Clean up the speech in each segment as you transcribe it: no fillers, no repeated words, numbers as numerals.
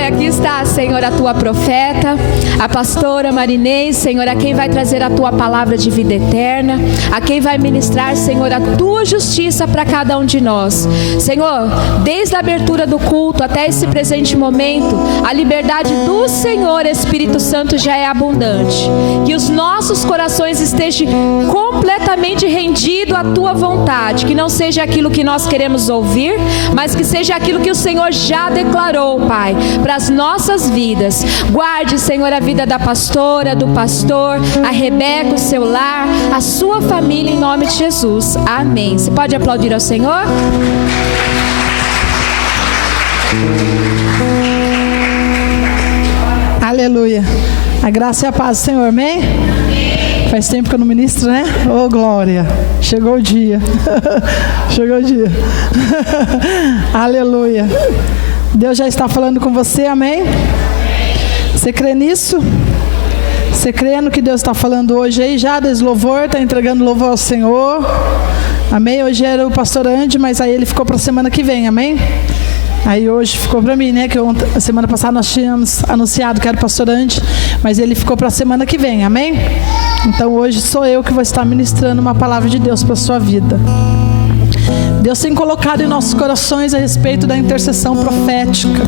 Pai, aqui está, Senhor, a Tua profeta, a pastora Marinês, Senhor, a quem vai trazer a Tua palavra de vida eterna, a quem vai ministrar, Senhor, a Tua justiça para cada um de nós. Senhor, desde a abertura do culto até esse presente momento, a liberdade do Senhor, Espírito Santo, já é abundante. Que os nossos corações estejam completamente rendidos à Tua vontade, que não seja aquilo que nós queremos ouvir, mas que seja aquilo que o Senhor já declarou, Pai, para as nossas vidas. Guarde, Senhor, a vida da pastora, do pastor, a Rebeca, o seu lar, a sua família, em nome de Jesus. Amém. Você pode aplaudir ao Senhor? Aleluia. A graça e a paz do Senhor, amém? Faz tempo que eu não ministro, né? Ô, glória. Chegou o dia. Chegou o dia. Aleluia. Deus já está falando com você, amém? Você crê nisso? Você crê no que Deus está falando hoje aí? Já desse louvor, está entregando louvor ao Senhor. Amém? Hoje era o pastor Andy, mas aí ele ficou para a semana que vem, amém? Aí hoje ficou para mim, né? Que a semana passada nós tínhamos anunciado que era o pastor Andy, mas ele ficou para a semana que vem, amém? Então hoje sou eu que vou estar ministrando uma palavra de Deus para a sua vida. Deus tem colocado em nossos corações a respeito da intercessão profética.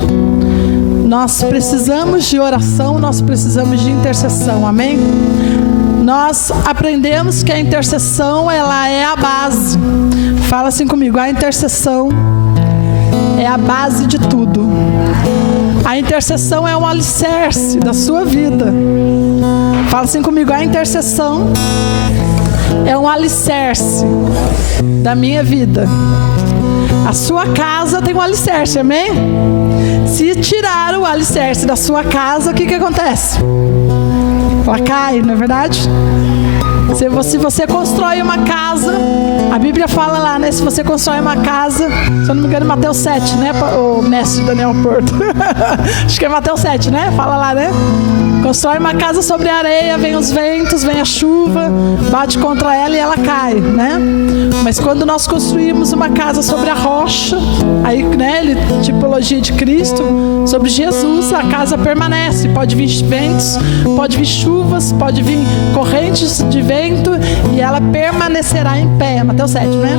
Nós precisamos de oração, nós precisamos de intercessão, amém? Nós aprendemos que a intercessão, ela é a base. Fala assim comigo, a intercessão é a base de tudo. A intercessão é um alicerce da sua vida. Fala assim comigo, a intercessão é um alicerce da minha vida. A sua casa tem um alicerce, amém? Se tirar o alicerce da sua casa, o que acontece? Ela cai, não é verdade? Se você constrói uma casa, a Bíblia fala lá, né? Se você constrói uma casa, se eu não me engano, Mateus 7, né? O mestre Daniel Porto. Acho que é Mateus 7, né? Fala lá, né? Constrói uma casa sobre a areia, vem os ventos, vem a chuva, bate contra ela e ela cai, né? Mas quando nós construímos uma casa sobre a rocha, aí, né, tipologia de Cristo, sobre Jesus, a casa permanece. Pode vir ventos, pode vir chuvas, pode vir correntes de vento e ela permanecerá em pé. Mateus 7, né?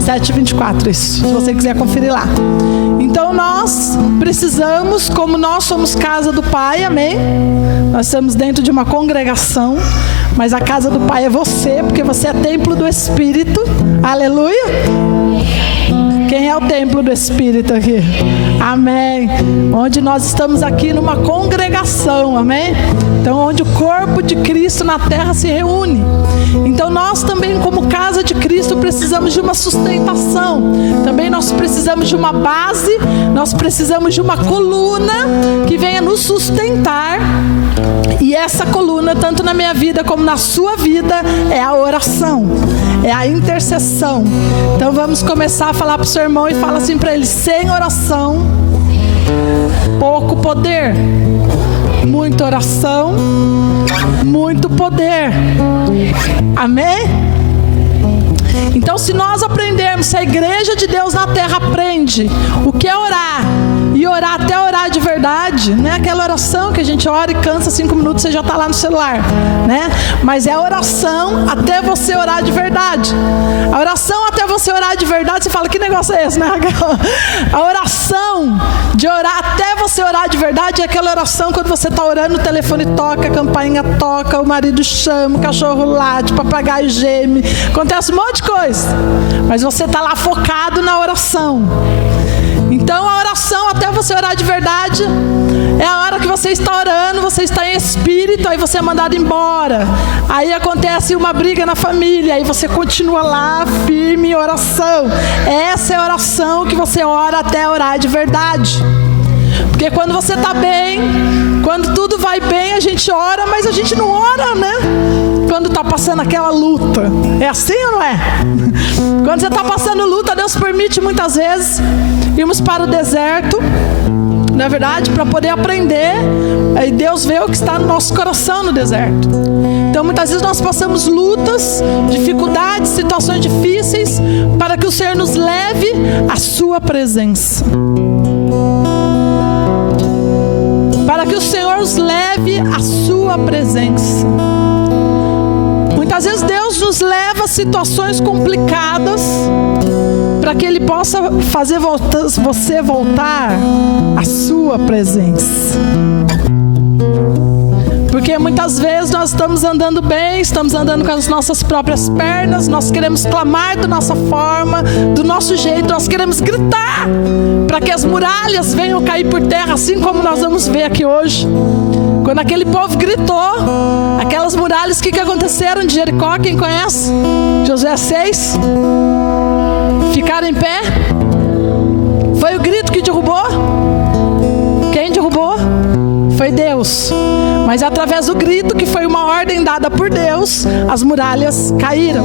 7:24, isso, se você quiser conferir lá. Então nós precisamos, como nós somos casa do Pai, amém? Nós estamos dentro de uma congregação, mas a casa do Pai é você, porque você é templo do Espírito, aleluia? Quem é o templo do Espírito aqui? Amém. Onde nós estamos aqui numa congregação, amém? Então, onde o corpo de Cristo na terra se reúne. Então, nós também, como casa de Cristo, precisamos de uma sustentação. Também nós precisamos de uma base, nós precisamos de uma coluna que venha nos sustentar. E essa coluna, tanto na minha vida como na sua vida, é a oração, é a intercessão. Então vamos começar a falar para o seu irmão e fala assim para ele: sem oração, pouco poder. Muita oração, muito poder. Amém? Então, se nós aprendermos, se a igreja de Deus na terra aprende o que é orar, e orar até orar de verdade, não é aquela oração que a gente ora e cansa 5 minutos, você já está lá no celular, né? Mas é a oração até você orar de verdade. A oração até você orar de verdade, você fala, que negócio é esse, né? A oração de orar até você orar de verdade é aquela oração quando você está orando, o telefone toca, a campainha toca, o marido chama, o cachorro late, o papagaio geme, acontece um monte de coisa, mas você está lá focado na oração. Então a oração até você orar de verdade é a hora que você está orando, você está em espírito, aí você é mandado embora, aí acontece uma briga na família, aí você continua lá firme em oração. Essa é a oração que você ora até orar de verdade. Porque quando você está bem, quando tudo vai bem, a gente ora, mas a gente não ora, né? Quando está passando aquela luta. É assim ou não é? Quando você está passando luta, Deus permite muitas vezes irmos para o deserto, não é verdade? Para poder aprender. Aí Deus vê o que está no nosso coração no deserto. Então muitas vezes nós passamos lutas, dificuldades, situações difíceis, para que o Senhor nos leve à sua presença. presença. Muitas vezes Deus nos leva a situações complicadas para que Ele possa fazer você voltar à sua presença. Porque muitas vezes nós estamos andando bem, estamos andando com as nossas próprias pernas, nós queremos clamar da nossa forma, do nosso jeito, nós queremos gritar para que as muralhas venham cair por terra, assim como nós vamos ver aqui hoje. Quando aquele povo gritou, aquelas muralhas, o que aconteceram de Jericó? Quem conhece? Josué 6. Ficaram em pé. Foi o grito que derrubou? Quem derrubou? Foi Deus. Mas através do grito, que foi uma ordem dada por Deus, as muralhas caíram.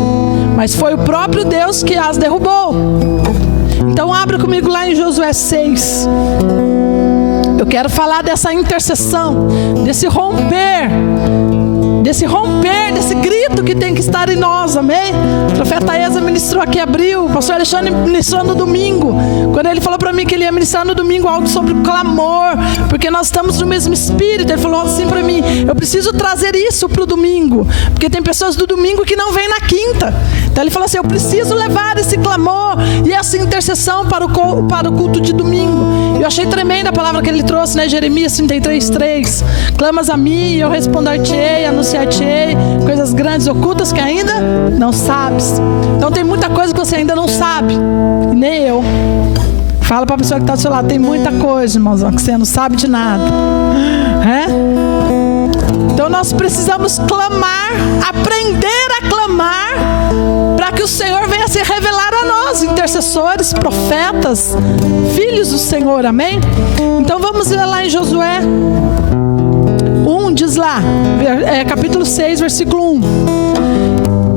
Mas foi o próprio Deus que as derrubou. Então abra comigo lá em Josué 6. Eu quero falar dessa intercessão, desse romper, desse grito que tem que estar em nós, amém? O profeta Eza ministrou aqui, abriu, o pastor Alexandre ministrou no domingo, quando ele falou para mim que ele ia ministrar no domingo algo sobre o clamor, porque nós estamos no mesmo espírito. Ele falou assim para mim: eu preciso trazer isso para o domingo, porque tem pessoas do domingo que não vêm na quinta. Então ele falou assim: eu preciso levar esse clamor e essa intercessão para o culto de domingo. Eu achei tremenda a palavra que ele trouxe, né? Jeremias 33:3. Clamas a mim e eu responder-te-ei, anunciar-te-ei coisas grandes ocultas que ainda não sabes. Então tem muita coisa que você ainda não sabe, e nem eu. Fala para a pessoa que está do seu lado: tem muita coisa, irmãozão, que você não sabe de nada. Então nós precisamos clamar, aprender a clamar, para que o Senhor venha se revelar a nós, intercessores, profetas, filhos do Senhor, amém? Então vamos ler lá em Josué 1, diz lá, capítulo 6, versículo 1.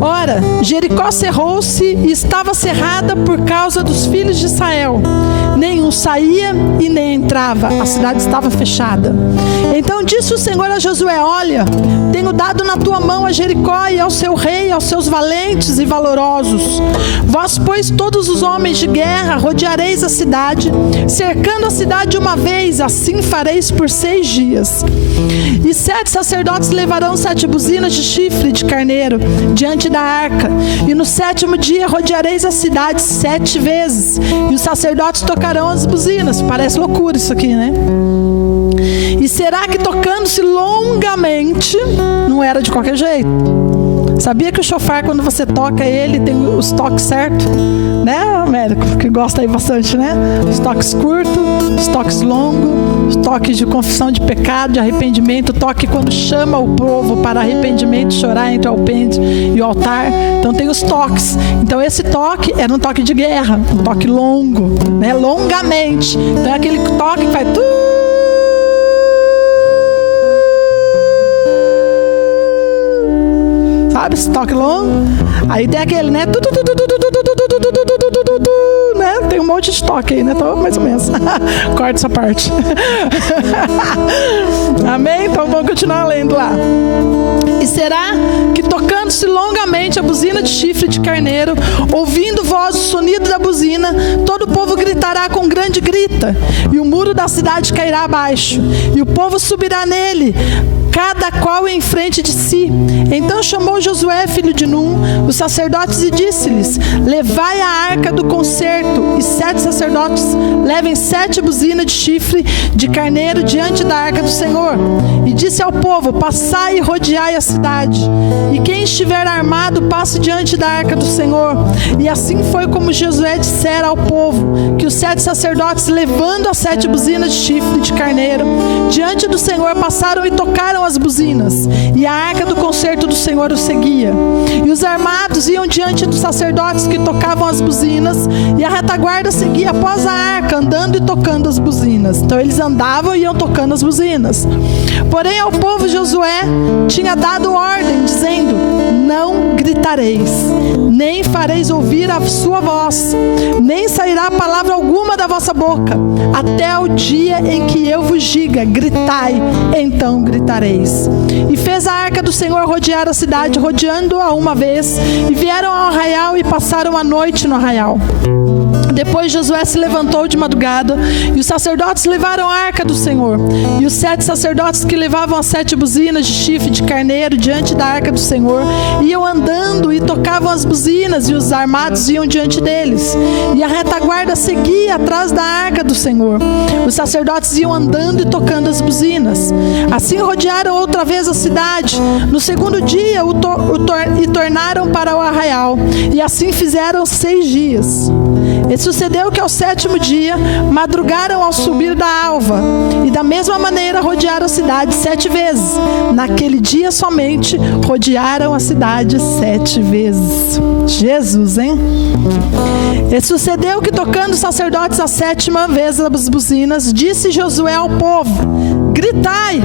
Ora, Jericó cerrou-se e estava cerrada por causa dos filhos de Israel. Nenhum saía e nem entrava, a cidade estava fechada. Então disse o Senhor a Josué: olha, tenho dado na tua mão a Jericó e ao seu rei, aos seus valentes e valorosos. Vós, pois, todos os homens de guerra, rodeareis a cidade, cercando a cidade uma vez, assim fareis por 6 dias. E 7 sacerdotes levarão 7 buzinas de chifre de carneiro diante da arca, e no 7º dia rodeareis a cidade 7 vezes, e os sacerdotes tocarão as buzinas. Parece loucura isso aqui, né? E será que tocando-se longamente, não era de qualquer jeito. Sabia que o chofar, quando você toca ele, tem os toques certos? Né, Américo? Que gosta aí bastante, né? Os toques curtos, os toques longos, os toques de confissão de pecado, de arrependimento, o toque quando chama o povo para arrependimento, chorar entre o alpendre e o altar. Então tem os toques. Então esse toque era um toque de guerra, um toque longo, né? Longamente. Então é aquele toque que faz sabe, esse toque longo. Aí tem aquele, né? Né? Tem um monte de toque aí, né? Tô mais ou menos. Corta essa parte. Amém? Então vamos continuar lendo lá. E será que tocando-se longamente a buzina de chifre de carneiro, ouvindo voz o sonido da buzina, todo o povo gritará com grande grita, e o muro da cidade cairá abaixo, e o povo subirá nele, cada qual em frente de si. Então chamou Josué, filho de Num, os sacerdotes, e disse-lhes: levai a arca do concerto, e 7 sacerdotes levem 7 buzinas de chifre de carneiro diante da arca do Senhor. E disse ao povo: passai e rodeai a cidade, e quem estiver armado passe diante da arca do Senhor. E assim foi como Josué dissera ao povo, que os 7 sacerdotes, levando as 7 buzinas de chifre de carneiro diante do Senhor, passaram e tocaram as buzinas, e a arca do concerto do Senhor os seguia. E os armados iam diante dos sacerdotes que tocavam as buzinas, e a retaguarda seguia após a arca, andando e tocando as buzinas. Então eles andavam e iam tocando as buzinas. Porém ao povo Josué tinha dado ordem, dizendo: não gritareis, nem fareis ouvir a sua voz, nem sairá palavra alguma da vossa boca, até o dia em que eu vos diga: gritai, então gritareis. E fez a arca do Senhor rodear a cidade, rodeando-a uma vez, e vieram ao arraial e passaram a noite no arraial. Depois Josué se levantou de madrugada, e os sacerdotes levaram a arca do Senhor. E os 7 sacerdotes que levavam as 7 buzinas de chifre de carneiro diante da arca do Senhor iam andando e tocavam as buzinas, e os armados iam diante deles. E a retaguarda seguia atrás da arca do Senhor. Os sacerdotes iam andando e tocando as buzinas. Assim rodearam outra vez a cidade. No segundo dia e tornaram para o arraial. E assim fizeram 6 dias. E sucedeu que ao 7º dia madrugaram ao subir da alva, e da mesma maneira rodearam a cidade 7 vezes. Naquele dia somente rodearam a cidade 7 vezes. Jesus, hein? E sucedeu que, tocando os sacerdotes a 7ª vez as buzinas, disse Josué ao povo: gritai,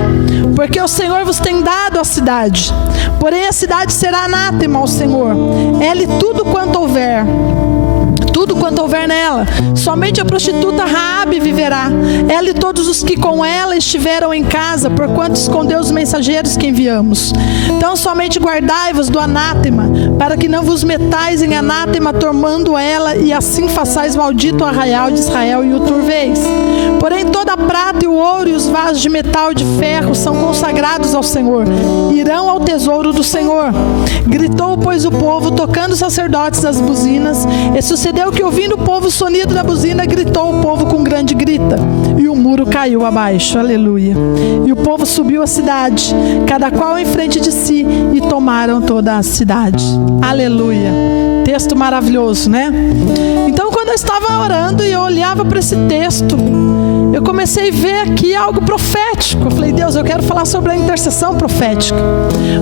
porque o Senhor vos tem dado a cidade. Porém a cidade será anátema ao Senhor, é-lhe tudo quanto houver nela. Somente a prostituta Raabe viverá, ela e todos os que com ela estiveram em casa, porquanto escondeu os mensageiros que enviamos. Então somente guardai-vos do anátema, para que não vos metais em anátema, tomando ela, e assim façais maldito o arraial de Israel e o turveis. Porém toda a prata e o ouro e os vasos de metal e de ferro são consagrados ao Senhor, irão ao tesouro do Senhor. Gritou, pois, o povo, tocando os sacerdotes as buzinas. E sucedeu que, ouvindo o povo o sonido da buzina, gritou o povo com grande grita, e o muro caiu abaixo. Aleluia. E o povo subiu a cidade, cada qual em frente de si, e tomaram toda a cidade. Aleluia. Texto maravilhoso, né? Então, quando eu estava orando e eu olhava para esse texto, eu comecei a ver aqui algo profético. Eu falei: Deus, eu quero falar sobre a intercessão profética.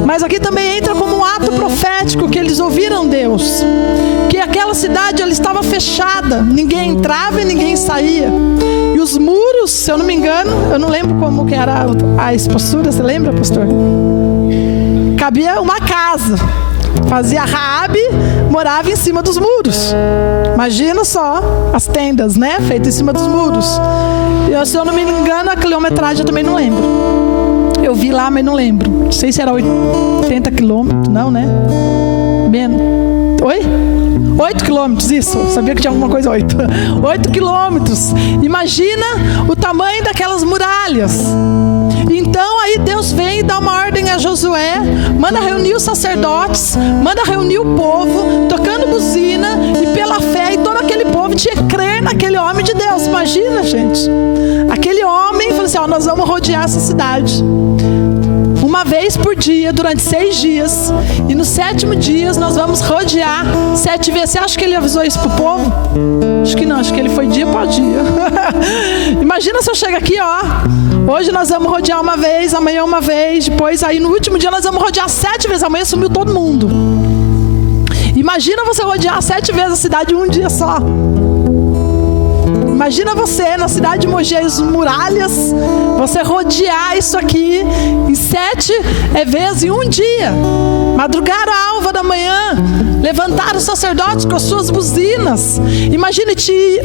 Mas aqui também entra como um ato profético, que eles ouviram Deus. Que aquela cidade, ela estava fechada, ninguém entrava e ninguém saía. E os muros, se eu não me engano, eu não lembro como que era a espessura, você lembra, pastor? Cabia uma casa. Fazia Raabe, morava em cima dos muros. Imagina só as tendas, né? Feitas em cima dos muros. E, se eu não me engano, a quilometragem eu também não lembro. Eu vi lá, mas não lembro. Não sei se era 80 quilômetros, não, né? Menos. Oi? 8 quilômetros, isso. Eu sabia que tinha alguma coisa 8. 8 quilômetros. Imagina o tamanho daquelas muralhas. Então aí Deus vem e dá uma ordem a Josué, manda reunir os sacerdotes, manda reunir o povo, tocando buzina, e pela fé, e todo aquele povo tinha que crer naquele homem de Deus. Imagina, gente, aquele homem falou assim: nós vamos rodear essa cidade uma vez por dia, durante 6 dias, e no 7º dia nós vamos rodear 7 vezes. Você acha que ele avisou isso pro povo? Acho que não, acho que ele foi dia por dia. Imagina se eu chego aqui, hoje nós vamos rodear uma vez, amanhã uma vez, depois aí no último dia nós vamos rodear 7 vezes, amanhã sumiu todo mundo. Imagina você rodear 7 vezes a cidade em um dia só. Imagina você na cidade de Mogi, as muralhas, você rodear isso aqui em 7 vezes em um dia. Madrugaram a alva da manhã, levantaram os sacerdotes com as suas buzinas. Imagine,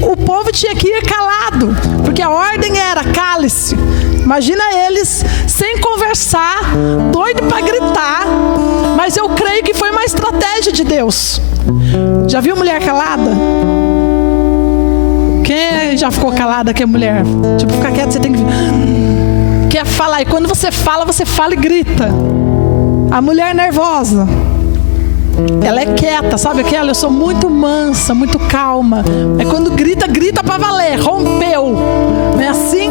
o povo tinha que ir calado, porque a ordem era: cale-se. Imagina eles sem conversar, doido para gritar. Mas eu creio que foi uma estratégia de Deus. Já viu mulher calada? Quem já ficou calada que é mulher? Tipo, ficar quieta, você tem que... Quer falar, e quando você fala e grita. A mulher nervosa, ela é quieta, sabe aquela? Eu sou muito mansa, muito calma. É quando grita, grita pra valer, rompeu. Não é assim?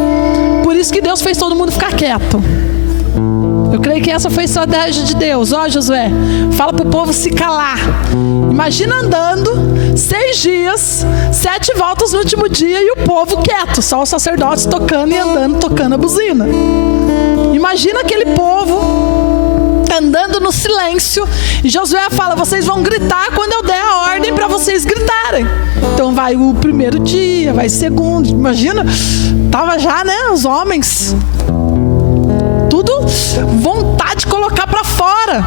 Por isso que Deus fez todo mundo ficar quieto. Eu creio que essa foi a estratégia de Deus. Josué, fala pro povo se calar. Imagina andando 6 dias, 7 voltas no último dia, e o povo quieto, só os sacerdotes tocando e andando, tocando a buzina. Imagina aquele povo andando no silêncio, e Josué fala: vocês vão gritar quando eu der a ordem para vocês gritarem. Então vai o primeiro dia, vai o segundo. Imagina, tava já, né, os homens tudo vontade de colocar para fora.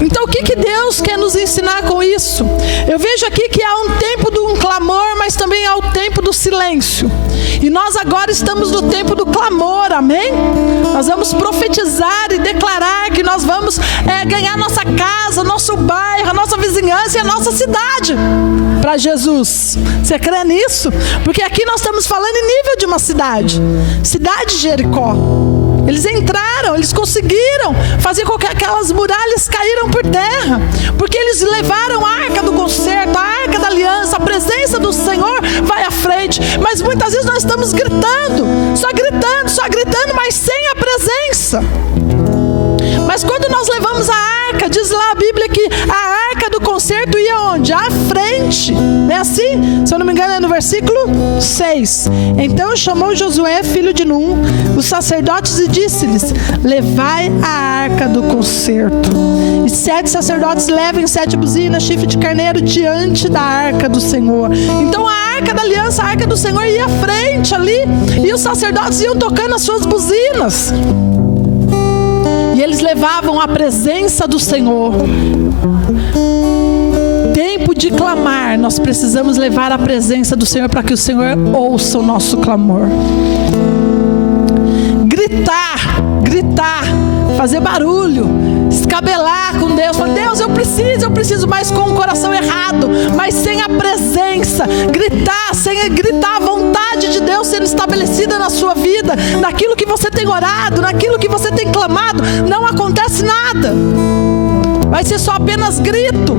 Então o que Deus quer nos ensinar com isso? Eu vejo aqui que há um tempo de um clamor, mas também há o tempo do silêncio. E nós agora estamos no tempo do clamor, amém? Nós vamos profetizar e declarar que nós vamos ganhar nossa casa, nosso bairro, a nossa vizinhança e a nossa cidade para Jesus. Você crê nisso? Porque aqui nós estamos falando em nível de uma cidade de Jericó. Eles entraram, eles conseguiram fazer com que aquelas muralhas caíram por terra, porque eles levaram a arca do concerto, a arca da aliança, a presença do Senhor vai à frente. Mas muitas vezes nós estamos gritando, só gritando, mas sem a presença. Mas quando nós levamos a arca, diz lá a Bíblia que a arca do concerto ia onde? À frente. Não é assim? Se eu não me engano é no versículo 6. Então chamou Josué, filho de Num, os sacerdotes e disse-lhes: levai a arca do concerto. E 7 sacerdotes levem 7 buzinas, chifre de carneiro diante da arca do Senhor. Então a arca da aliança, a arca do Senhor ia à frente ali, e os sacerdotes iam tocando as suas buzinas. E eles levavam a presença do Senhor. Tempo de clamar, nós precisamos levar a presença do Senhor para que o Senhor ouça o nosso clamor. Gritar, fazer barulho, escabelar com Deus, falar: Deus, eu preciso, mas com o coração errado, mas sem a presença. Sem gritar a vontade de Deus sendo estabelecida na sua vida, naquilo que você tem orado, naquilo que você tem clamado, não acontece nada. Vai ser só apenas grito,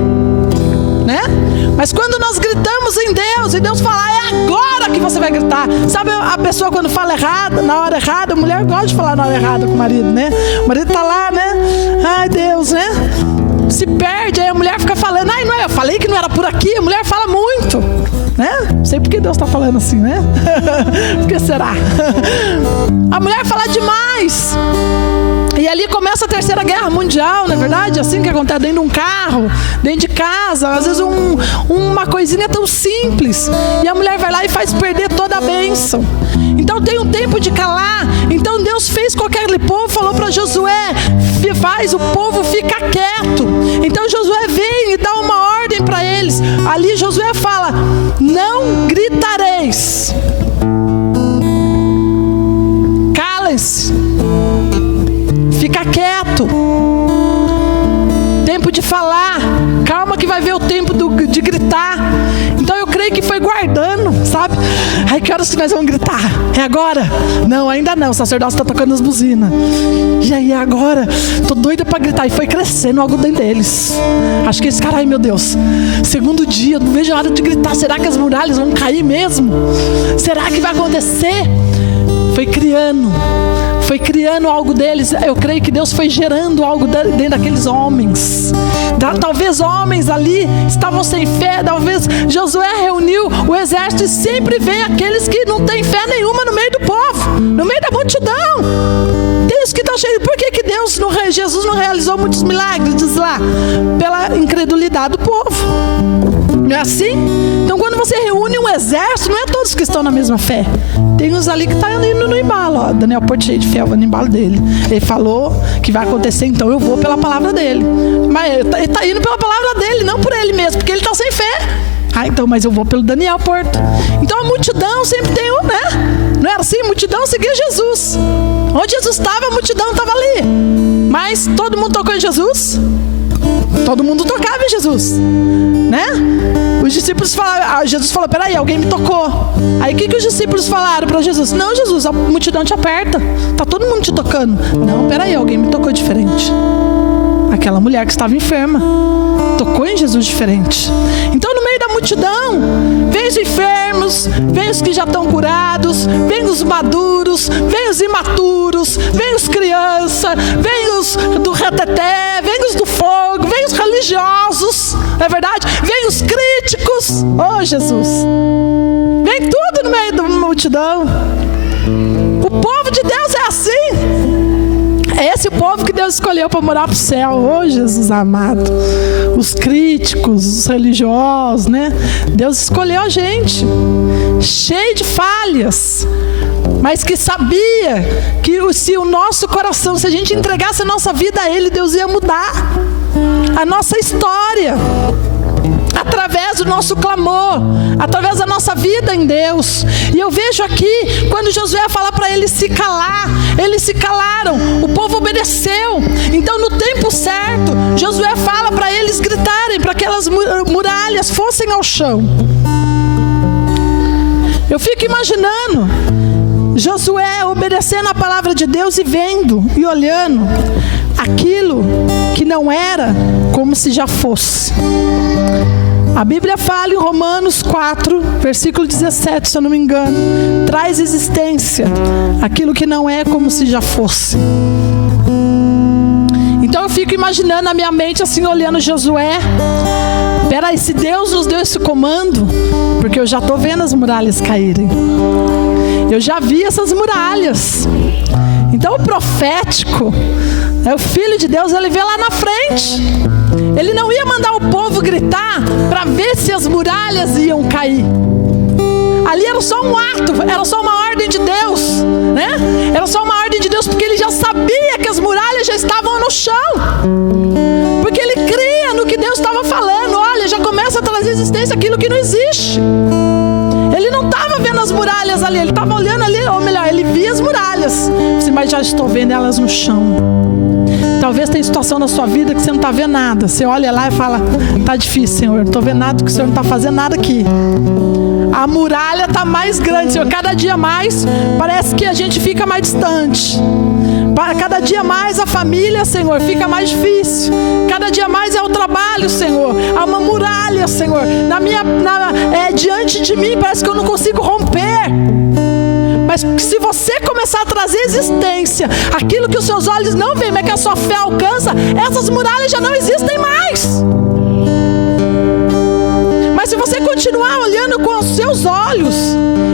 né? Mas quando nós gritamos em Deus, e Deus fala: é agora que você vai gritar. Sabe a pessoa quando fala errado, na hora errada? A mulher gosta de falar na hora errada com o marido, né? O marido tá lá, né? Ai, Deus, né? Se perde, aí a mulher fica falando: ai, não é, eu falei que não era por aqui. A mulher fala muito, né? Não sei por que Deus está falando assim, né? Por que será? A mulher fala demais. E ali começa a Terceira Guerra Mundial, não é verdade? Assim que acontece dentro de um carro, dentro de casa, às vezes uma coisinha tão simples, e a mulher vai lá e faz perder toda a bênção. Então tem um tempo de calar. Então Deus fez com aquele povo, falou para Josué: faz o povo ficar quieto. Então Josué vem e dá uma ordem para eles. Ali Josué fala: não gritareis, calem-se, fica quieto. Tempo de falar, calma que vai ver o tempo de gritar. Então eu creio que foi guardando, sabe? Ai, que horas que nós vamos gritar? É agora? Não, ainda não, o sacerdote está tocando as buzinas. E aí, agora? Tô doida para gritar. E foi crescendo algo dentro deles. Acho que esse cara, ai meu Deus, segundo dia, não vejo a hora de gritar. Será que as muralhas vão cair mesmo? Será que vai acontecer? Foi criando algo deles. Eu creio que Deus foi gerando algo dentro daqueles homens. Talvez homens ali estavam sem fé. Talvez Josué reuniu o exército, e sempre vem aqueles que não têm fé nenhuma no meio do povo, no meio da multidão. Tem isso que está cheio. Por que Jesus não realizou muitos milagres? Diz lá, pela incredulidade do povo. Não é assim? Então quando você reúne um exército, não é todos que estão na mesma fé. Tem uns ali que estão indo no embalo. Ó, Daniel Porto cheio de fé, eu vou no embalo dele. Ele falou que vai acontecer, então eu vou pela palavra dele. Mas ele está indo pela palavra dele, não por ele mesmo, porque ele está sem fé. Ah, então, mas eu vou pelo Daniel Porto. Então a multidão sempre tem um, né? Não era assim? A multidão seguia Jesus. Onde Jesus estava, a multidão estava ali. Mas todo mundo tocou em Jesus? Todo mundo tocava em Jesus, né? Os discípulos falaram, Jesus falou: peraí, alguém me tocou. Aí o que os discípulos falaram para Jesus? Não, Jesus, a multidão te aperta, tá todo mundo te tocando. Não, peraí, alguém me tocou diferente. Aquela mulher que estava enferma tocou em Jesus diferente. Então no meio da multidão, vem os enfermos, vem os que já estão curados, vem os maduros, vem os imaturos, vem os crianças, vem os do reteté, vem os do fogo, vem os religiosos, não é verdade? Vem os críticos. Oh, Jesus, vem tudo no meio da multidão. O povo de Deus é assim. É esse o povo que Deus escolheu para morar para o céu. Oh, Jesus amado. Os críticos, os religiosos, né? Deus escolheu a gente, cheio de falhas, mas que sabia que se o nosso coração, se a gente entregasse a nossa vida a Ele, Deus ia mudar. a nossa história, através do nosso clamor, através da nossa vida em Deus. E eu vejo aqui, quando Josué fala para eles se calar, eles se calaram, o povo obedeceu. Então no tempo certo, Josué fala para eles gritarem, para que aquelas muralhas fossem ao chão. Eu fico imaginando Josué obedecendo a palavra de Deus e vendo e olhando aquilo que não era como se já fosse. A Bíblia fala em Romanos 4, versículo 17, se eu não me engano, traz existência aquilo que não é como se já fosse. Então eu fico imaginando na minha mente assim, olhando Josué. Peraí, se Deus nos deu esse comando, porque eu já estou vendo as muralhas caírem. Eu já vi essas muralhas. Então o profético, o Filho de Deus, ele vê lá na frente. Ele não ia mandar o povo gritar para ver se as muralhas iam cair. Ali era só um ato, era só uma ordem de Deus, né? Era só uma ordem de Deus, porque ele já sabia que as muralhas já estavam no chão. Porque ele cria no que Deus estava falando. Olha, já começa a trazer existência aquilo que não existe. Ele não estava vendo as muralhas ali, ele estava olhando ali, ou melhor, ele via as muralhas. Mas já estou vendo elas no chão. Talvez tenha situação na sua vida que você não está vendo nada. Você olha lá e fala, está difícil, Senhor, não estou vendo nada, porque o Senhor não está fazendo nada aqui. A muralha está mais grande, Senhor. Cada dia mais parece que a gente fica mais distante. Cada dia mais a família, Senhor, fica mais difícil. Cada dia mais é o trabalho, Senhor. Há uma muralha, Senhor, diante de mim, parece que eu não consigo romper. Mas se você começar a trazer existência aquilo que os seus olhos não veem, mas que a sua fé alcança, essas muralhas já não existem mais. Mas se você continuar olhando com os seus olhos,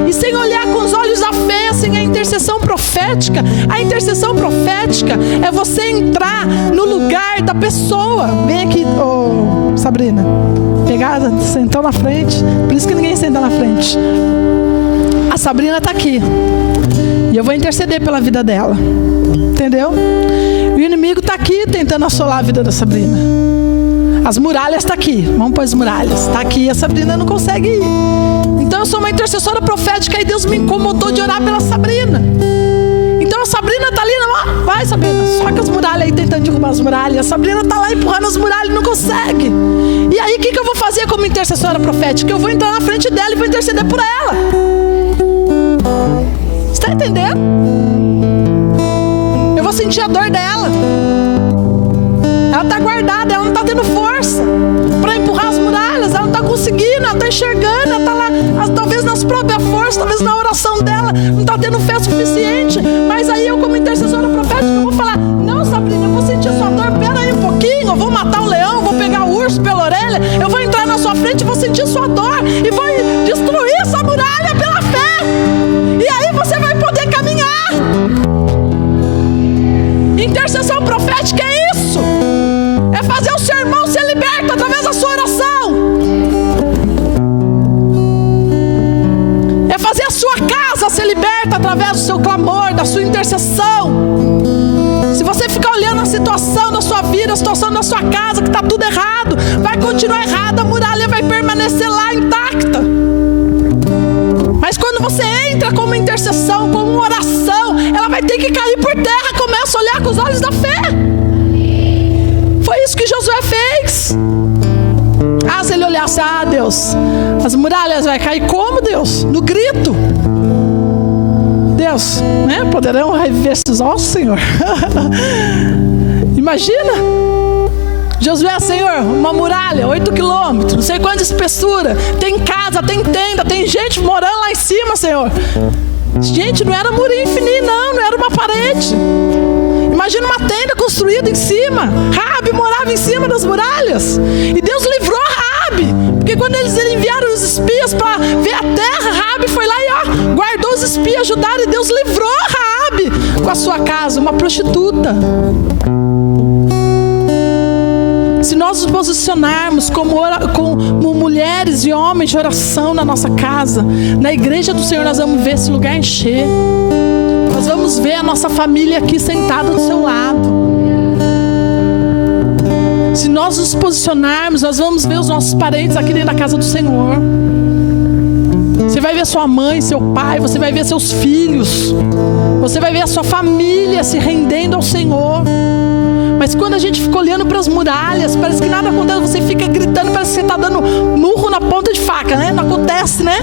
e sem olhar com os olhos da fé, sem a intercessão profética, a intercessão profética é você entrar no lugar da pessoa. Vem aqui, Sabrina, pegada, sentou na frente, por isso que ninguém senta na frente. A Sabrina está aqui, e eu vou interceder pela vida dela, entendeu? O inimigo está aqui tentando assolar a vida da Sabrina. As muralhas estão aqui, vamos para as muralhas, está aqui, a Sabrina não consegue ir. Então eu sou uma intercessora profética e Deus me incomodou de orar pela Sabrina. Então a Sabrina está ali, vai Sabrina, só que as muralhas aí tentando derrubar as muralhas. A Sabrina está lá empurrando as muralhas e não consegue. E aí o que eu vou fazer como intercessora profética? Eu vou entrar na frente dela e vou interceder por ela. Você está entendendo? Eu vou sentir a dor dela. Ela está guardada, ela não está tendo força para empurrar as muralhas, ela não está conseguindo, ela está enxergando, ela está lá, talvez nas próprias forças, talvez na oração dela, não está tendo fé suficiente. Mas aí eu, como intercessora profética, eu vou falar, não Sabrina, eu vou sentir sua dor, pera aí um pouquinho, eu vou matar o leão, vou pegar o urso pela orelha, eu vou entrar na sua frente, vou sentir sua dor e vou destruir essa muralha pela fé. E aí você vai poder caminhar. Intercessão profética é isso. É fazer o seu irmão ser liberto através da sua oração. É fazer a sua casa ser liberta através do seu clamor, da sua intercessão. Se você ficar olhando a situação da sua vida, a situação da sua casa, que está tudo errado, vai continuar errado, a muralha vai permanecer lá intacta. Mas quando você entra com uma intercessão, com uma oração, ela vai ter que cair por terra. Começa a olhar com os olhos da fé. Foi isso que Josué fez. Se ele olhasse, Deus, as muralhas vai cair como, Deus? No grito. Deus, né? Poderão reviver esses ossos, Senhor? Imagina. Josué, Senhor, uma muralha, 8 quilômetros, não sei quanta espessura, tem casa, tem tenda, tem gente morando lá em cima, Senhor. Gente, não era murinho fininho, não era uma parede. Imagina uma tenda construída em cima. Raabe morava em cima das muralhas. E Deus livrou Raabe, porque quando eles enviaram os espias para ver a terra, Raabe foi lá e guardou os espias, ajudaram, e Deus livrou Raabe com a sua casa, uma prostituta. Se nós nos posicionarmos como mulheres e homens de oração na nossa casa, na igreja do Senhor, nós vamos ver esse lugar encher. Nós vamos ver a nossa família aqui sentada do seu lado. Se nós nos posicionarmos, nós vamos ver os nossos parentes aqui dentro da casa do Senhor. Você vai ver sua mãe, seu pai, você vai ver seus filhos, você vai ver a sua família se rendendo ao Senhor. Mas quando a gente fica olhando para as muralhas, parece que nada acontece, você fica gritando, parece que você está dando murro na ponta de faca, né? Não acontece, né?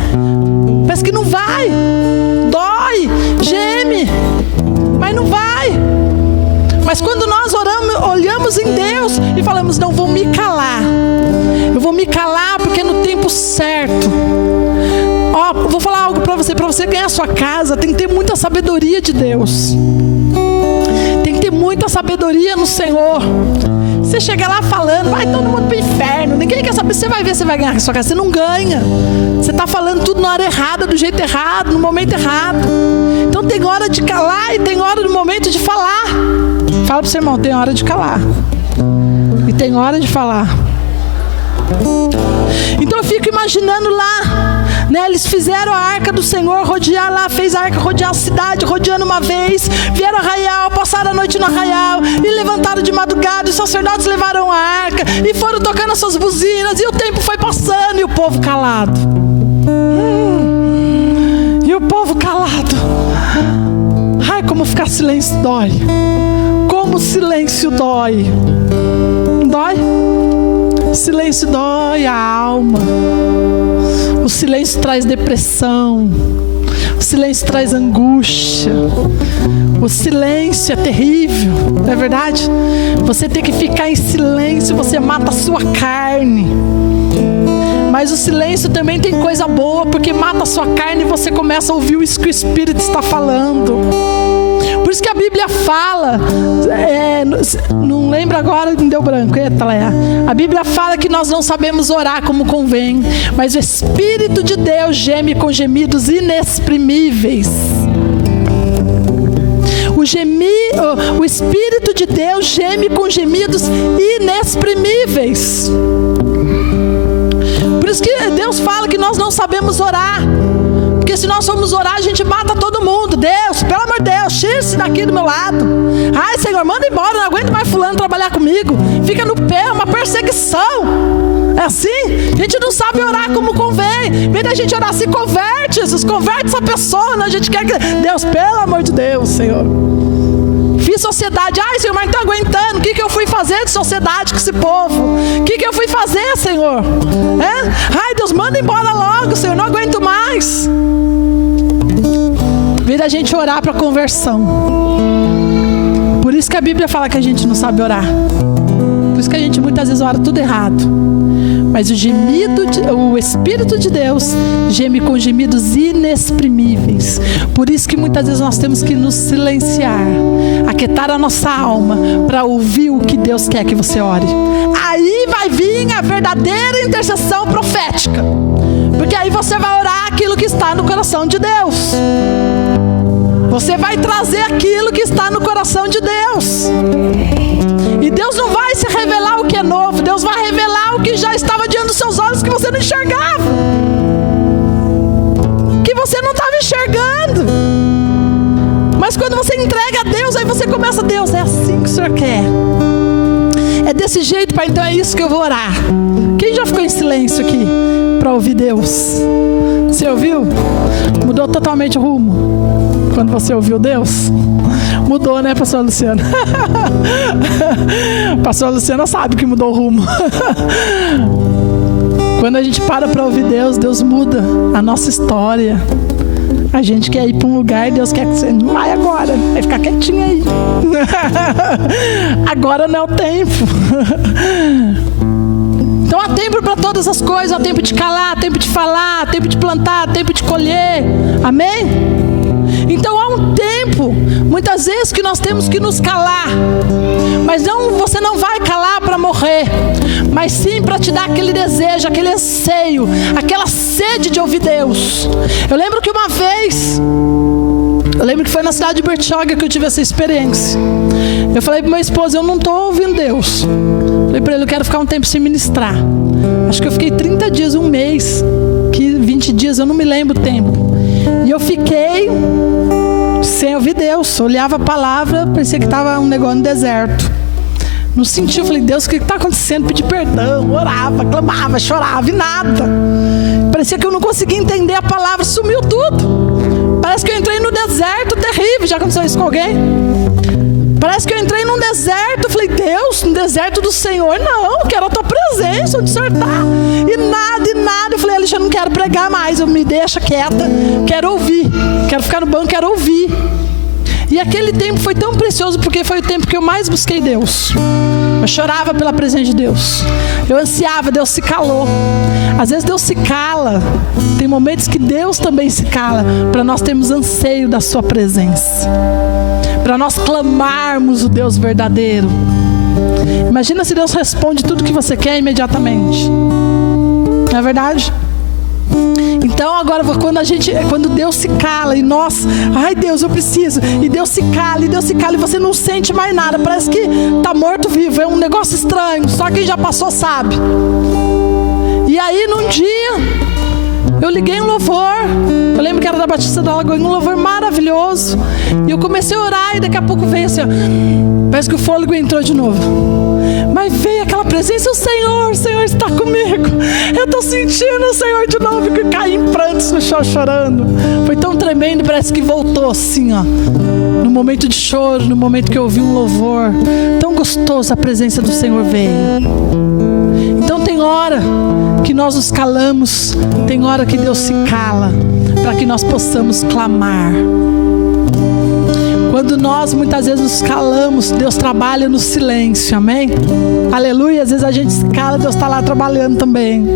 Parece que não vai, dói, geme, mas não vai. Mas quando nós olhamos em Deus e falamos, não, vou me calar. Eu vou me calar porque é no tempo certo. Ó, vou falar algo para você ganhar a sua casa, tem que ter muita sabedoria de Deus. Tem que ter muita sabedoria no Senhor. Você chega lá falando, vai todo mundo pro inferno, ninguém quer saber, você vai ver, você vai ganhar a sua casa. Você não ganha. Você está falando tudo na hora errada, do jeito errado, no momento errado. Então tem hora de calar e tem hora no momento de falar. Fala pro seu irmão, tem hora de calar e tem hora de falar. Então eu fico imaginando lá, né? Eles fizeram a arca do Senhor rodear lá, fez a arca rodear a cidade, rodeando uma vez, vieram ao arraial, passaram a noite no arraial e levantaram de madrugada, os sacerdotes levaram a arca e foram tocando as suas buzinas, e o tempo foi passando e o povo calado. E o povo calado. Ai, como ficar silêncio dói. Como o silêncio dói. Dói? O silêncio dói a alma. O silêncio traz depressão. O silêncio traz angústia. O silêncio é terrível, não é verdade? Você tem que ficar em silêncio, você mata a sua carne. Mas o silêncio também tem coisa boa, porque mata a sua carne e você começa a ouvir isso que o Espírito está falando. Por isso que a Bíblia fala, não lembro agora, me deu branco, eita, Léa. A Bíblia fala que nós não sabemos orar como convém, mas o Espírito de Deus geme com gemidos inexprimíveis. O Espírito de Deus geme com gemidos inexprimíveis. Por isso que Deus fala que nós não sabemos orar. Porque se nós formos orar, a gente mata todo mundo. Deus, pelo amor de Deus, tira esse daqui do meu lado. Ai, Senhor, manda embora, não aguento mais fulano trabalhar comigo. Fica no pé, é uma perseguição. É assim? A gente não sabe orar como convém. Em vez da gente orar, se converte, Jesus, converte essa pessoa. Não? A gente quer que... Deus, pelo amor de Deus, Senhor. Fiz sociedade. Ai, Senhor, mas não estou aguentando. O que eu fui fazer de sociedade com esse povo? O que eu fui fazer, Senhor? Ai, Deus, manda embora logo, Senhor, não aguento mais. Vem da gente orar para conversão. Por isso que a Bíblia fala que a gente não sabe orar. Por isso que a gente muitas vezes ora tudo errado. Mas o Espírito de Deus geme com gemidos inexprimíveis. Por isso que muitas vezes nós temos que nos silenciar, aquietar a nossa alma para ouvir o que Deus quer que você ore. Aí vai vir a verdadeira intercessão profética. Porque aí você vai orar aquilo que está no coração de Deus. Você vai trazer aquilo que está no coração de Deus. E Deus não vai se revelar o que é novo. Deus vai revelar o que já estava diante dos seus olhos, que você não enxergava, que você não estava enxergando. Mas quando você entrega a Deus, aí você começa, Deus, é assim que o Senhor quer. É desse jeito, Pai, então é isso que eu vou orar. Quem já ficou em silêncio aqui para ouvir Deus? Você ouviu? Mudou totalmente o rumo quando você ouviu Deus? Mudou, né, pastora Luciana? Pastora Luciana sabe que mudou o rumo. Quando a gente para ouvir Deus, Deus muda a nossa história. A gente quer ir para um lugar e Deus quer que você não vai agora, vai ficar quietinho aí. Agora não é o tempo. Então há tempo para todas as coisas. Há tempo de calar, há tempo de falar, há tempo de plantar, há tempo de colher. Amém? Então há um tempo, muitas vezes, que nós temos que nos calar. Mas você não vai calar para morrer, mas sim para te dar aquele desejo, aquele anseio, aquela sede de ouvir Deus. Eu lembro que uma vez, que foi na cidade de Bertioga que eu tive essa experiência. Eu falei para meu esposo, eu não estou ouvindo Deus. Falei para ele, eu quero ficar um tempo sem ministrar. Acho que eu fiquei 30 dias, um mês, 20 dias, eu não me lembro o tempo. E eu fiquei sem ouvir Deus. Olhava a palavra, parecia que estava um negócio no deserto. Não senti, eu falei, Deus, o que está acontecendo? Pedi perdão, orava, clamava, chorava e nada. Parecia que eu não conseguia entender a palavra, sumiu tudo. Parece que eu entrei no deserto terrível. Já aconteceu isso com alguém? Parece que eu entrei num deserto. Eu falei, Deus, no deserto do Senhor, não, eu quero a tua presença, onde o Senhor está. E nada. Eu falei, Alexandre, não quero pregar mais, eu me deixa quieta, quero ouvir, quero ficar no banco, quero ouvir. E aquele tempo foi tão precioso, porque foi o tempo que eu mais busquei Deus. Eu chorava pela presença de Deus, eu ansiava, Deus se calou. Às vezes Deus se cala, tem momentos que Deus também se cala, para nós termos anseio da sua presença, para nós clamarmos o Deus verdadeiro. Imagina se Deus responde tudo que você quer imediatamente, não é verdade? Então agora quando Deus se cala e nós, ai Deus, eu preciso, e Deus se cala e você não sente mais nada, parece que está morto vivo, é um negócio estranho, só quem já passou sabe. E aí num dia eu liguei um louvor, eu lembro que era da Batista da Lagoinha, um louvor maravilhoso, e eu comecei a orar e daqui a pouco veio assim, ó, parece que o fôlego entrou de novo, mas veio aquela presença, o Senhor está comigo, eu estou sentindo o Senhor de novo, que caí em prantos no chão chorando, foi tão tremendo, parece que voltou assim, ó, no momento de choro, no momento que eu ouvi um louvor, tão gostoso, a presença do Senhor veio. Então tem hora que nós nos calamos, tem hora que Deus se cala, para que nós possamos clamar. Quando nós muitas vezes nos calamos, Deus trabalha no silêncio, amém? Aleluia, às vezes a gente se cala, Deus está lá trabalhando também.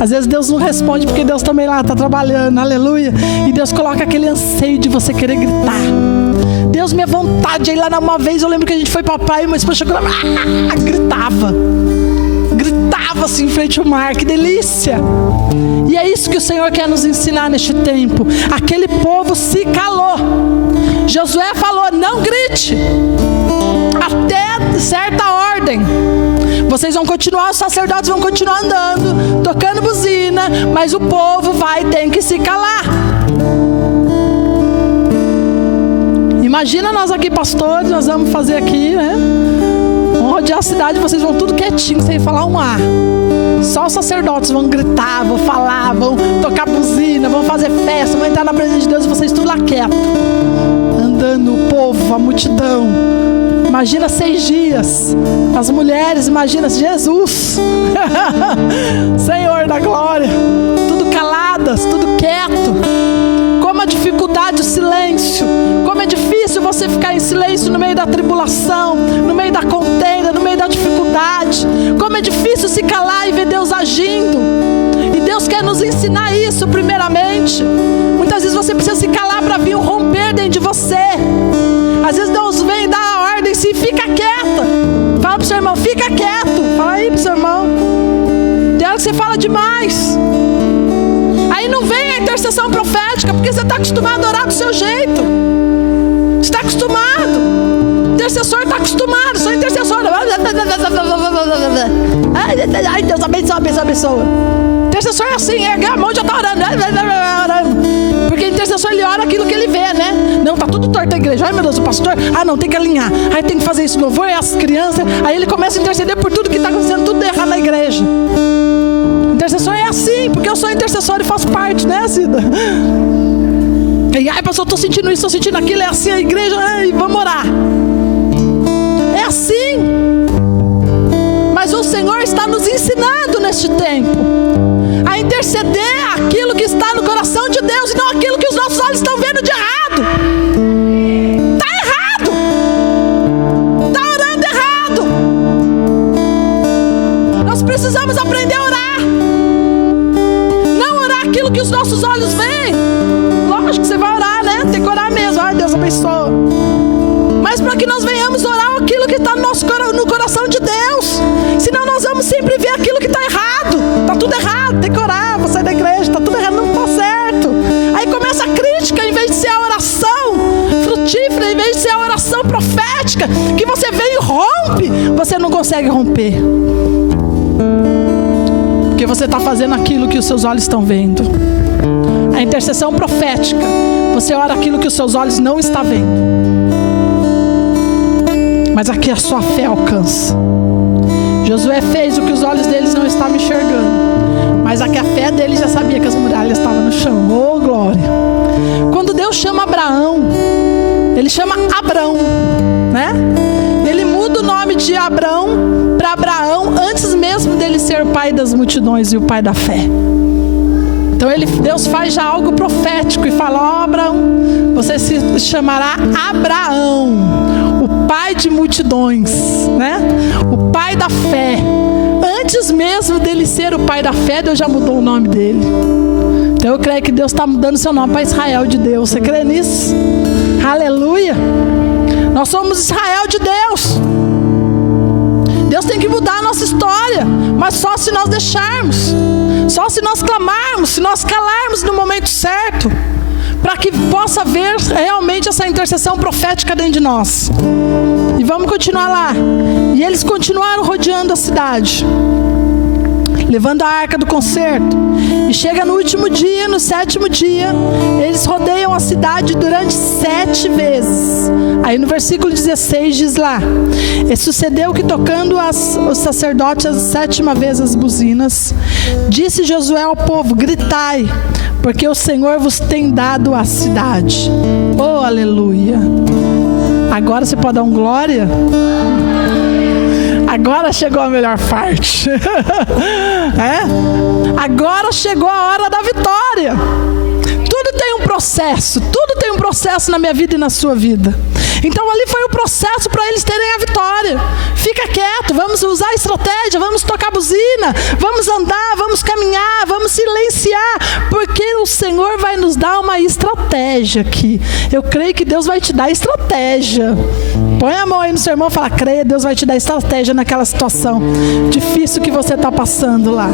Às vezes Deus não responde porque Deus também lá está trabalhando, aleluia. E Deus coloca aquele anseio de você querer gritar. Deus, minha vontade, aí lá uma vez eu lembro que a gente foi para a praia, mas depois chegou lá, gritava assim em frente ao mar, que delícia. E é isso que o Senhor quer nos ensinar neste tempo. Aquele povo se calou. Josué falou, não grite até certa ordem. Vocês vão continuar, os sacerdotes vão continuar andando, tocando buzina, mas o povo tem que se calar. Imagina nós aqui, pastores, nós vamos fazer aqui, né? Vamos rodear a cidade, vocês vão tudo quietinho, sem falar um ar. Só os sacerdotes vão gritar, vão falar, vão tocar buzina, vão fazer festa, vão entrar na presença de Deus e vocês tudo lá quieto, andando, o povo, a multidão. Imagina 6 dias, as mulheres, imagina Jesus, Senhor da glória, tudo caladas, tudo quieto. Como a dificuldade, o silêncio, como é difícil você ficar em silêncio no meio da tribulação, no meio da contenda, no meio da dificuldade. Como é difícil se calar e ver Deus agindo. E Deus quer nos ensinar isso primeiramente. Muitas vezes você precisa se calar para vir um romper dentro de você. Às vezes Deus vem dar a ordem assim, fica quieta. Fala pro seu irmão, fica quieto. Fala aí pro seu irmão. Tem hora que você fala demais. Aí não vem a intercessão profética, porque você está acostumado a orar do seu jeito. Você está acostumado. O intercessor está acostumado, sou intercessor. Ai, Deus abençoa, abençoa, abençoa. Intercessor é assim, ergue a mão e já está orando. Porque o intercessor, ele ora aquilo que ele vê, né? Não, está tudo torto a igreja. Ai, meu Deus, o pastor, não, tem que alinhar. Aí tem que fazer isso novo, e as crianças. Aí ele começa a interceder por tudo que está acontecendo, tudo errado na igreja. Intercessor é assim, porque eu sou intercessor e faço parte, né, Cida? E ai, pastor, estou sentindo isso, estou sentindo aquilo, é assim a igreja, vamos orar. É assim. Mas o Senhor está nos ensinando neste tempo a interceder aquilo que está no coração de Deus e não aquilo que os nossos olhos estão vendo de errado. Está errado. Está orando errado. Nós precisamos aprender a orar. Não orar aquilo que os nossos olhos veem. Lógico que você vai orar, né? Tem que orar mesmo. Ai, Deus abençoe. Mas para que nós venhamos orar aquilo que está no coração de Deus. Senão nós vamos sempre ver aquilo que está errado. Está tudo errado, tem que orar. Vou sair da igreja, está tudo errado, não está certo. Aí começa a crítica, em vez de ser a oração frutífera, em vez de ser a oração profética, que você vem e rompe, você não consegue romper. Porque você está fazendo aquilo que os seus olhos estão vendo. A intercessão profética, você ora aquilo que os seus olhos não estão vendo. mas aqui a sua fé alcança. Josué fez o que os olhos deles não estavam enxergando, mas aqui a fé deles já sabia que as muralhas estavam no chão. Oh, glória! Quando Deus chama Abraão, Ele chama Abrão, né? Ele muda o nome de Abrão para Abraão antes mesmo dele ser o pai das multidões e o pai da fé. Então Deus faz já algo profético e fala: ó, Abraão, você se chamará Abraão, o pai de multidões, né? O pai da fé. Antes mesmo dele ser o pai da fé, Deus já mudou o nome dele. Então eu creio que Deus está mudando seu nome para Israel de Deus. Você crê nisso? Aleluia! Nós somos Israel de Deus. Deus tem que mudar a nossa história, mas só se nós deixarmos, só se nós clamarmos, se nós calarmos no momento certo, para que possa haver realmente essa intercessão profética dentro de nós. E vamos continuar lá. E eles continuaram rodeando a cidade, levando a arca do concerto. E chega no último dia, no 7º dia, eles rodeiam a cidade durante 7 vezes. Aí no versículo 16 diz lá: e sucedeu que tocando os sacerdotes a 7ª vez as buzinas, disse Josué ao povo: gritai, porque o Senhor vos tem dado a cidade. Oh, aleluia! Agora você pode dar um glória? Agora chegou a melhor parte. Agora chegou a hora da vitória. Tudo tem um processo na minha vida e na sua vida. Então ali foi o processo para eles terem a vitória. Fica quieto, vamos usar a estratégia, vamos tocar buzina, vamos andar, vamos caminhar, vamos silenciar, porque o Senhor vai nos dar uma estratégia aqui. Eu creio que Deus vai te dar estratégia. Põe a mão aí no seu irmão e fala: creia, Deus vai te dar estratégia naquela situação difícil que você está passando lá.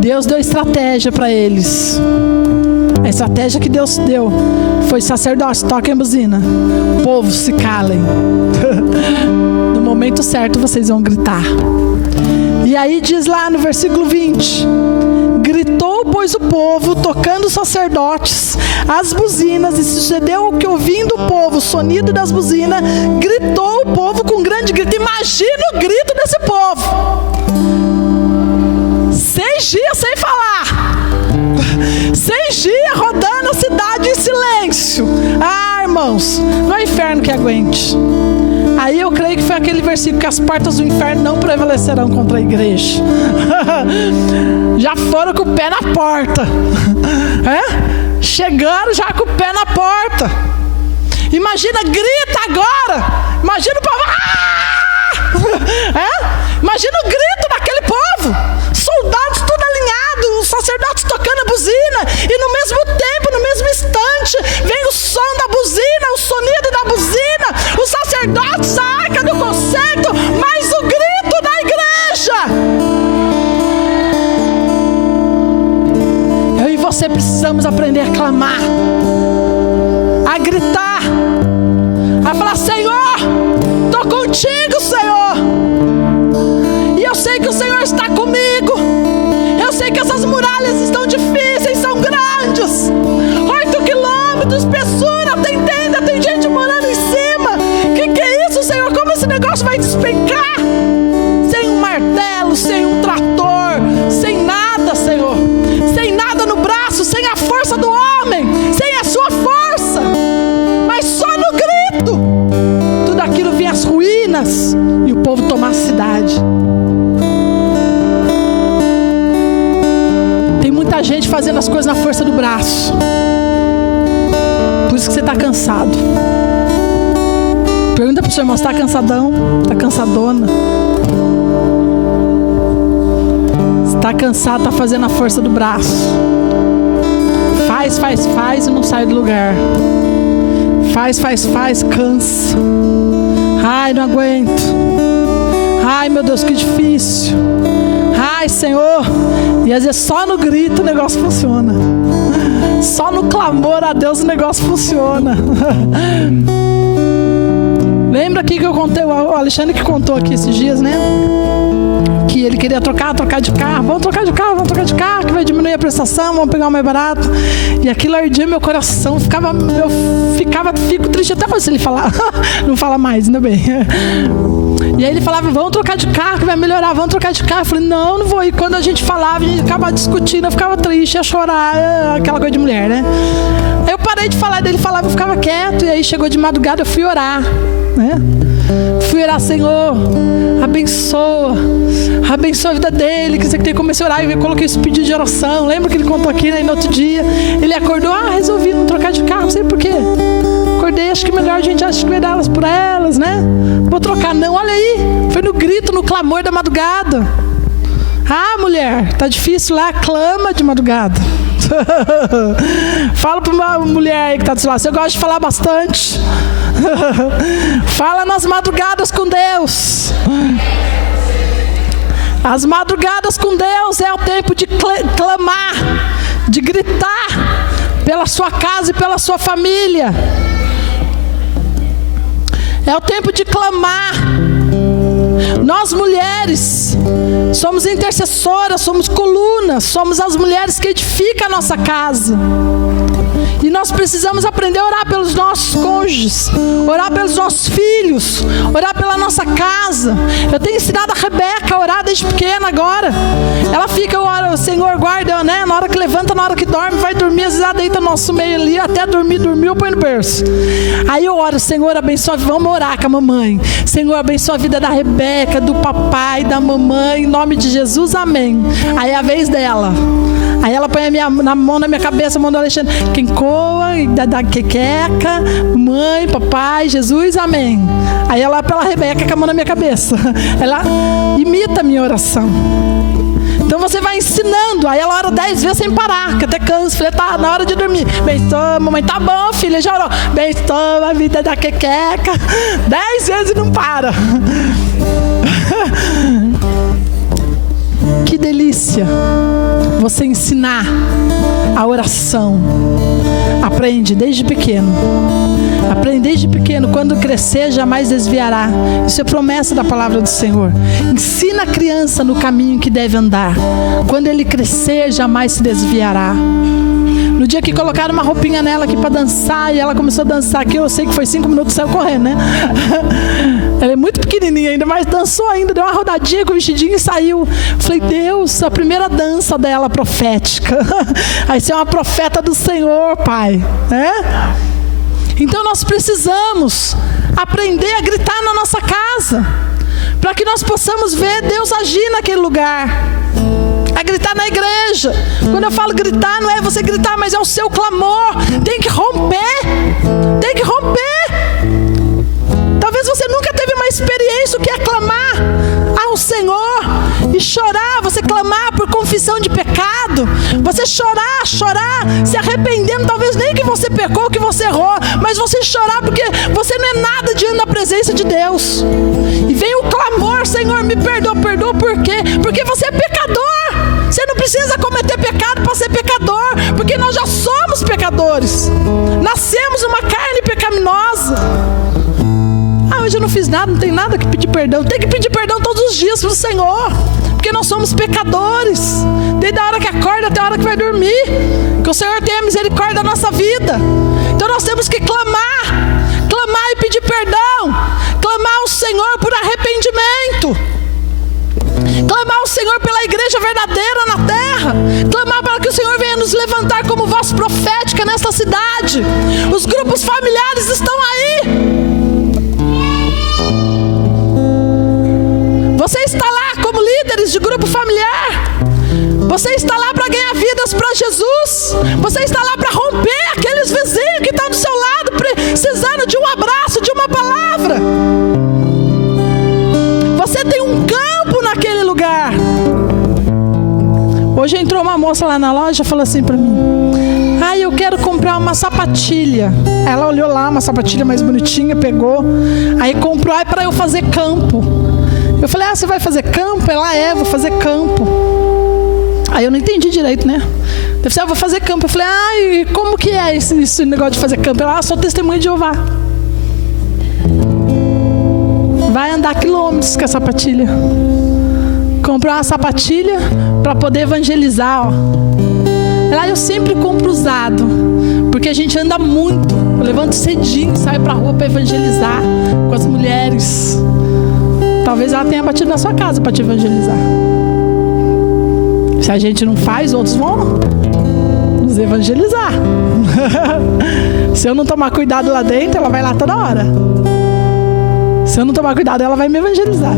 Deus deu estratégia para eles. A estratégia que Deus deu foi: sacerdotes, toquem a buzina, povo, se calem. No momento certo vocês vão gritar. E aí diz lá no versículo 20: gritou, pois, o povo, tocando os sacerdotes as buzinas, e sucedeu que, ouvindo o povo o sonido das buzinas, gritou o povo com grande grito. Imagina o grito desse povo. 6 dias sem falar, 6 dias rodando a cidade em silêncio. Ah, irmãos, não é inferno que aguente. Aí eu creio que foi aquele versículo que as portas do inferno não prevalecerão contra a igreja. Já foram com o pé na porta. Chegaram já com o pé na porta. Imagina, grita agora. Imagina o povo. Imagina o grito daquele povo. Soldados tudo alinhados, os sacerdotes tocando a buzina, e no mesmo tempo, no mesmo instante, vem o som da buzina, o sonido da buzina, os sacerdotes, a arca do concerto, mais o grito da igreja. Eu e você precisamos aprender a clamar, a gritar, a falar: Senhor, estou contigo, Senhor. E eu sei que o Senhor está comigo. Eu sei que essas muralhas estão difíceis, são grandes. 8 quilômetros, espessura, tem tenda, tem gente morando em cima. Que é isso, Senhor? Como esse negócio vai despencar? Sem um martelo, sem um trator, sem nada, Senhor. Sem nada no braço, sem a força do homem, sem a sua força. Mas só no grito. Tudo aquilo vinha às ruínas e o povo tomar a cidade. Muita gente fazendo as coisas na força do braço. Por isso que você está cansado. Pergunta para o seu irmão: está cansadão? Está cansadona? Está cansado, está fazendo a força do braço. Faz e não sai do lugar. Faz, cansa. Ai, não aguento. Ai, meu Deus, que difícil. Ai, Senhor. E às vezes só no grito o negócio funciona. Só no clamor a Deus o negócio funciona. Lembra aqui que eu contei, o Alexandre que contou aqui esses dias, né? Que ele queria trocar de carro. Vamos trocar de carro, que vai diminuir a prestação, vamos pegar o mais barato. E aquilo ardia meu coração, fico triste até hoje se ele falar. Não fala mais, ainda bem. E aí ele falava, vamos trocar de carro, que vai melhorar, vamos trocar de carro. Eu falei, não vou. E quando a gente falava, a gente acabava discutindo, eu ficava triste, ia chorar, aquela coisa de mulher, né? Aí eu parei de falar, dele falava, eu ficava quieto. E aí chegou de madrugada, eu fui orar, né? Fui orar, Senhor, abençoa a vida dele, que comecei a orar e eu coloquei esse pedido de oração. Lembra que ele contou aqui, né? E no outro dia ele acordou, resolvi não trocar de carro, não sei por quê. Acordei, acho que melhor a gente acha que vai dar elas por elas, né? Vou trocar, não, olha aí, foi no grito, no clamor da madrugada. Mulher, tá difícil lá, clama de madrugada. Fala para uma mulher aí que tá do seu lado, você gosta de falar bastante. Fala nas madrugadas com Deus. As madrugadas com Deus é o tempo de clamar, de gritar pela sua casa e pela sua família. É o tempo de clamar. Nós mulheres somos intercessoras, somos colunas, somos as mulheres que edificam a nossa casa. E nós precisamos aprender a orar pelos nossos cônjuges, orar pelos nossos filhos, orar pela nossa casa. Eu tenho ensinado a Rebeca a orar desde pequena agora. Ela fica, o Senhor guarda, né? Na hora que levanta, na hora que dorme, vai dormir, às vezes ela deita no nosso meio ali, até dormir, eu põe no berço. Aí eu oro, Senhor, abençoa, vamos orar com a mamãe. Senhor, abençoa a vida da Rebeca, do papai, da mamãe, em nome de Jesus, amém. Aí é a vez dela. Aí ela põe a mão na minha cabeça, a mão do Alexandre. Quem coa, da quequeca, mãe, papai, Jesus, amém. Aí ela pela Rebeca com a mão na minha cabeça. Ela imita a minha oração. Então você vai ensinando. Aí ela ora 10 vezes sem parar, que até cansa. Falei, tá na hora de dormir. Abençoa, mamãe, tá bom, filha, já orou. Abençoa a vida da quequeca. 10 vezes e não para. Que delícia você ensinar a oração. Aprende desde pequeno. Aprende desde pequeno. Quando crescer, jamais desviará. Isso é promessa da palavra do Senhor. Ensina a criança no caminho que deve andar. Quando ele crescer, jamais se desviará. No dia que colocaram uma roupinha nela aqui para dançar, e ela começou a dançar aqui, eu sei que foi 5 minutos e saiu correndo, né? Ela é muito pequenininha ainda, mas dançou ainda, deu uma rodadinha com o vestidinho e saiu. Falei, Deus, a primeira dança dela profética. Aí você é uma profeta do Senhor, Pai, né? Então nós precisamos aprender a gritar na nossa casa, para que nós possamos ver Deus agir naquele lugar. A gritar na igreja. Quando eu falo gritar, não é você gritar, mas é o seu clamor. Tem que romper. Tem que romper. Talvez você nunca teve uma experiência, o que é clamar ao Senhor e chorar. Você clamar por confissão de pecado. Você chorar, se arrependendo. Talvez nem que você pecou, que você errou, mas você chorar porque você não é nada diante da presença de Deus. E vem o clamor, Senhor, me perdoa. Por quê? Porque você é pecador. Você não precisa cometer pecado para ser pecador, porque nós já somos pecadores. Nascemos uma carne pecaminosa. Hoje eu não fiz nada, não tem nada que pedir perdão. Tem que pedir perdão todos os dias para o Senhor, porque nós somos pecadores, desde a hora que acorda até a hora que vai dormir. Que o Senhor tenha misericórdia da nossa vida. Então nós temos que clamar e pedir perdão, clamar ao Senhor por arrependimento, clamar ao Senhor pela igreja verdadeira na terra, clamar para que o Senhor venha nos levantar como voz profética nessa cidade. Os grupos familiares estão aí. Você está lá como líderes de grupo familiar. Você está lá para ganhar vidas para Jesus. Você está lá para romper aqueles vizinhos que estão do seu lado, precisando de um abraço, de uma palavra. Você tem um campo naquele lugar. Hoje entrou uma moça lá na loja e falou assim para mim: eu quero comprar uma sapatilha. Ela olhou lá, uma sapatilha mais bonitinha, pegou. Aí comprou para eu fazer campo. Eu falei, você vai fazer campo? Ela, vou fazer campo. Aí eu não entendi direito, né? Eu falei, vou fazer campo. Eu falei, e como que é esse negócio de fazer campo? Ela, sou testemunha de Jeová. Vai andar quilômetros com a sapatilha. Comprei uma sapatilha para poder evangelizar, ó. Lá eu sempre compro usado, porque a gente anda muito. Eu levanto cedinho, saio pra rua para evangelizar com as mulheres. Talvez ela tenha batido na sua casa para te evangelizar. Se a gente não faz, outros vão nos evangelizar. Se eu não tomar cuidado lá dentro, ela vai lá toda hora. Se eu não tomar cuidado, ela vai me evangelizar.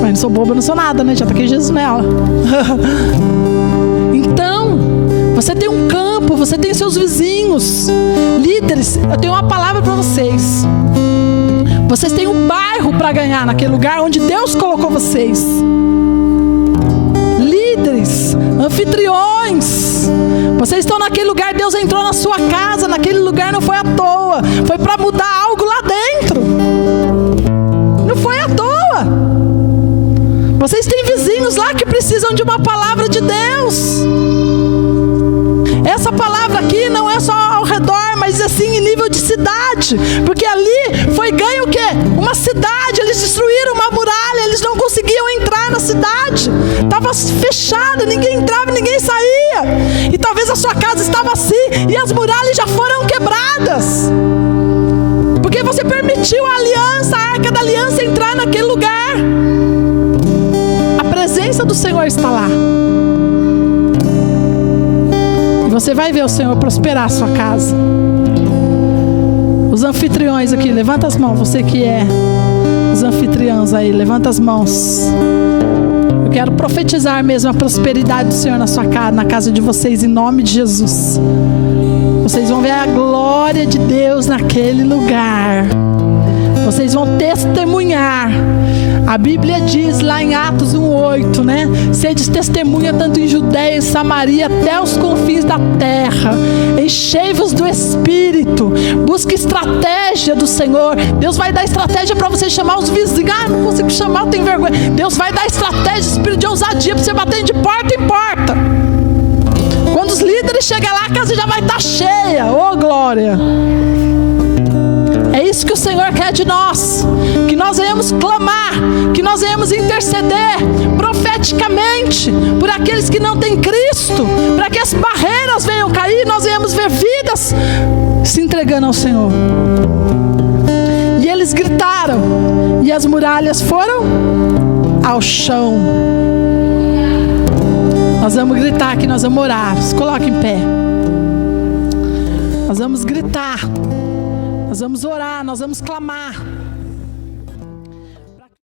Mas não sou boba, não sou nada, né? Já taquei Jesus nela. Então, você tem um campo, você tem seus vizinhos, líderes. Eu tenho uma palavra para vocês. Vocês têm um bairro para ganhar naquele lugar onde Deus colocou vocês. Líderes, anfitriões. Vocês estão naquele lugar, Deus entrou na sua casa, naquele lugar não foi à toa. Foi para mudar algo lá dentro. Não foi à toa. Vocês têm vizinhos lá que precisam de uma palavra de Deus. Essa palavra aqui não é só ao redor, mas assim em nível de cidade. Porque ali foi ganho o quê? Uma cidade. Eles destruíram uma muralha, eles não conseguiam entrar na cidade. Estava fechada, ninguém entrava, ninguém saía. E talvez a sua casa estava assim e as muralhas já foram quebradas. Porque você permitiu a aliança, a arca da aliança entrar naquele lugar. A presença do Senhor está lá. E você vai ver o Senhor prosperar a sua casa. Os anfitriões aqui, levanta as mãos. Você que é os anfitriões aí, levanta as mãos. Eu quero profetizar mesmo a prosperidade do Senhor na sua casa, na casa de vocês, em nome de Jesus. Vocês vão ver a glória de Deus naquele lugar. Vocês vão testemunhar. A Bíblia diz lá em Atos 1:8, né? Sedes testemunha tanto em Judeia e Samaria até os confins da terra. Enchei-vos do Espírito. Busque estratégia do Senhor. Deus vai dar estratégia para você chamar os vizinhos. Ah, não consigo chamar, eu tenho vergonha. Deus vai dar estratégia, espírito de ousadia para você bater de porta em porta. Quando os líderes chegarem lá, a casa já vai estar cheia. Oh, glória! É isso que o Senhor quer de nós. Que nós venhamos clamar, que nós venhamos interceder profeticamente por aqueles que não têm Cristo, para que as barreiras venham cair, nós venhamos ver vidas se entregando ao Senhor. E eles gritaram, e as muralhas foram ao chão. Nós vamos gritar aqui, nós vamos orar. Se coloque em pé. Nós vamos gritar. Nós vamos orar, nós vamos clamar.